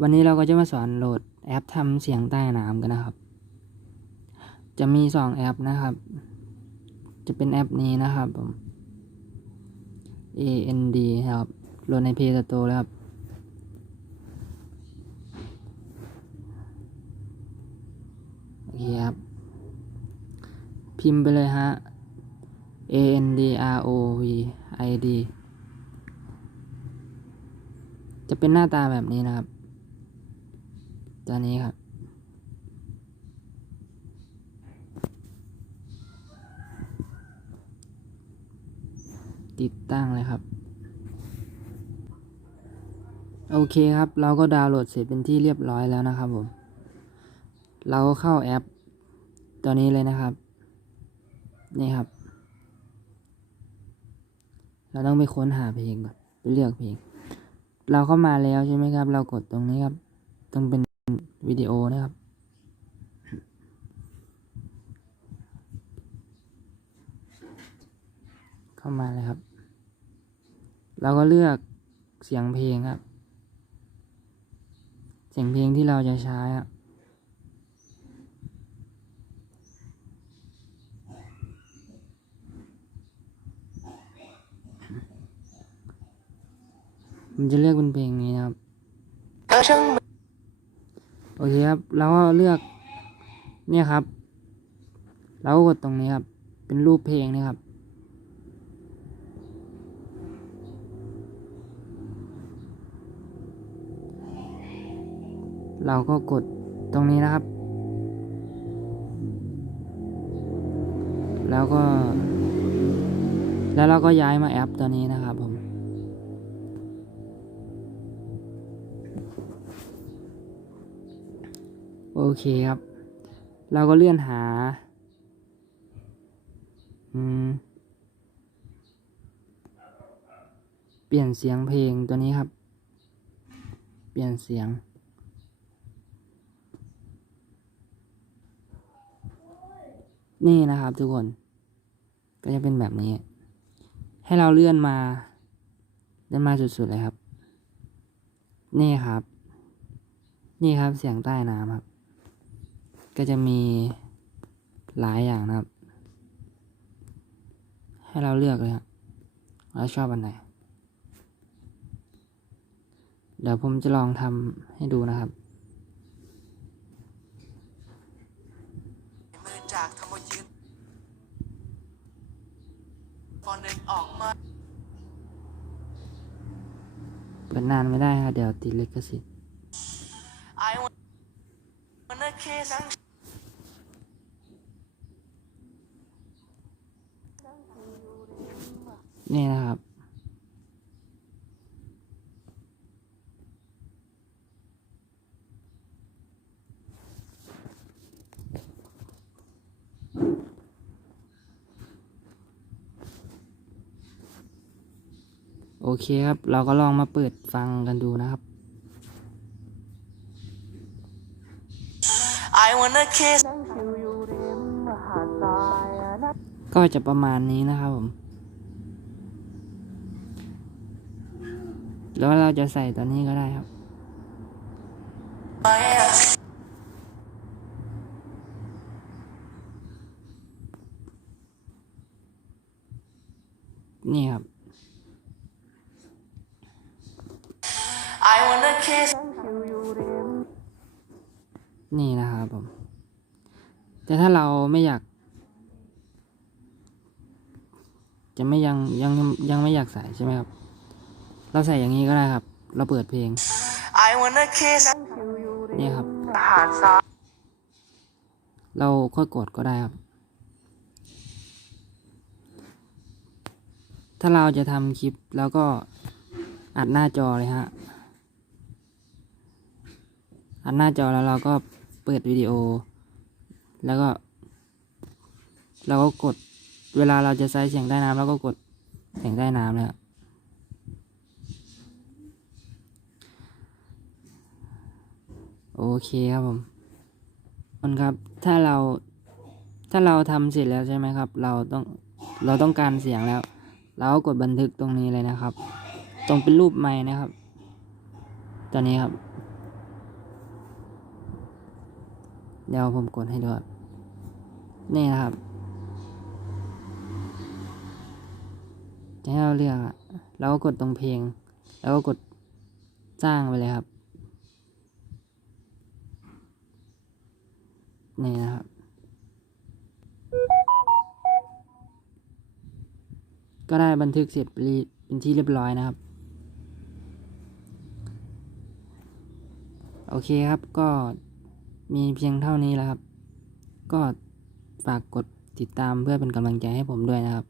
วันนี้เราก็จะมาสอนโหลดแอปทำเสียงใต้น้ำกันนะครับ จะมีสองแอปนะครับ จะเป็นแอปนี้นะครับผม A N D ครับ โหลดใน Play Store แล้วครับ โอเคครับ พิมพ์ไปเลยฮะ A N D R O V I D จะเป็นหน้าตาแบบนี้นะครับ ตัวนี้ครับ ติดตั้งเลยครับ โอเคครับ เราก็ดาวน์โหลดเสร็จเป็นที่เรียบร้อยแล้วนะครับผม เราก็เข้าแอป ตัวนี้เลยนะครับ นี่ครับ เราต้องไปค้นหาเพลงก่อน ไปเลือกเพลง เราเข้ามาแล้วใช่ไหมครับ เรากดตรงนี้ครับ ต้องเป็น วิดีโอนะครับ เข้ามาเลยครับ เราก็เลือกเสียงเพลงครับ เสียงเพลงที่เราจะใช้อะผมจะเลือกเป็นเพลงนี้นะครับ เคครับเราก็เลือกเนี่ยครับ เราก็กดตรงนี้ครับ เป็นรูปเพลงนี่ครับ เราก็กดตรงนี้นะครับ แล้วก็ แล้วเราก็ย้ายมาแอปตัวนี้นะครับผม โอเคครับ เราก็เลื่อนหา อืม เปลี่ยนเสียงเพลงตัวนี้ครับ เปลี่ยนเสียง นี่นะครับทุกคน ก็จะเป็นแบบนี้ ให้เราเลื่อนมา เลื่อนมาสุดๆเลยครับ นี่ครับ นี่ครับเสียงใต้น้ำครับ ก็จะมีหลายอย่างนะครับ ให้เราเลือกเลยครับว่าชอบอันไหน เดี๋ยวผมจะลองทำให้ดูนะครับมือจากทำมายืนพอหนึ่งออกมาเปิดนานไม่ได้ครับเดี๋ยวติดลิขสิทธิ์ I wanna kiss and นี่นะครับ โอเคครับ เราก็ลองมาเปิดฟังกันดูนะครับ I wanna kiss ก็จะประมาณนี้นะครับผม แล้วเราจะใส่ตอนนี้ก็ได้ครับ นี่ครับ I wanna kiss นี่นะครับผม แต่ถ้าเราไม่อยาก จะไม่ยังยังยังไม่อยากใส่ใช่ไหมครับ เราใส่อย่างนี้ก็ได้ครับ เราเปิดเพลง I wanna kiss นี่ครับหาดทรายเราค่อยกดก็ได้ครับ ถ้าเราจะทำคลิปแล้วก็อัดหน้าจอเลยฮะ อัดหน้าจอแล้วเราก็เปิดวิดีโอ แล้วก็เราก็กดเวลาเราจะใช้เสียงใต้น้ำเราก็กดเสียงใต้น้ำเลยครับ โอเคครับผมคนครับถ้าเราถ้าเราทำเสร็จแล้วใช่ไหมครับ เราต้องเราต้องการเสียงแล้ว เราก็กดบันทึกตรงนี้เลยนะครับ ตรงเป็นรูปไม้นะครับตัวนี้ครับ เดี๋ยวผมกดให้ดูครับนี่นะครับจะให้เราเลือกอะเราก็กดตรงเพลง แล้วก็กดสร้างไปเลยครับ นี่นะครับ ก็ได้บันทึกเสร็จเป็นที่เรียบร้อยนะครับ โอเคครับก็มีเพียงเท่านี้แล้วครับ ก็ฝากกดติดตามเพื่อเป็นกำลังใจให้ผมด้วยนะครับ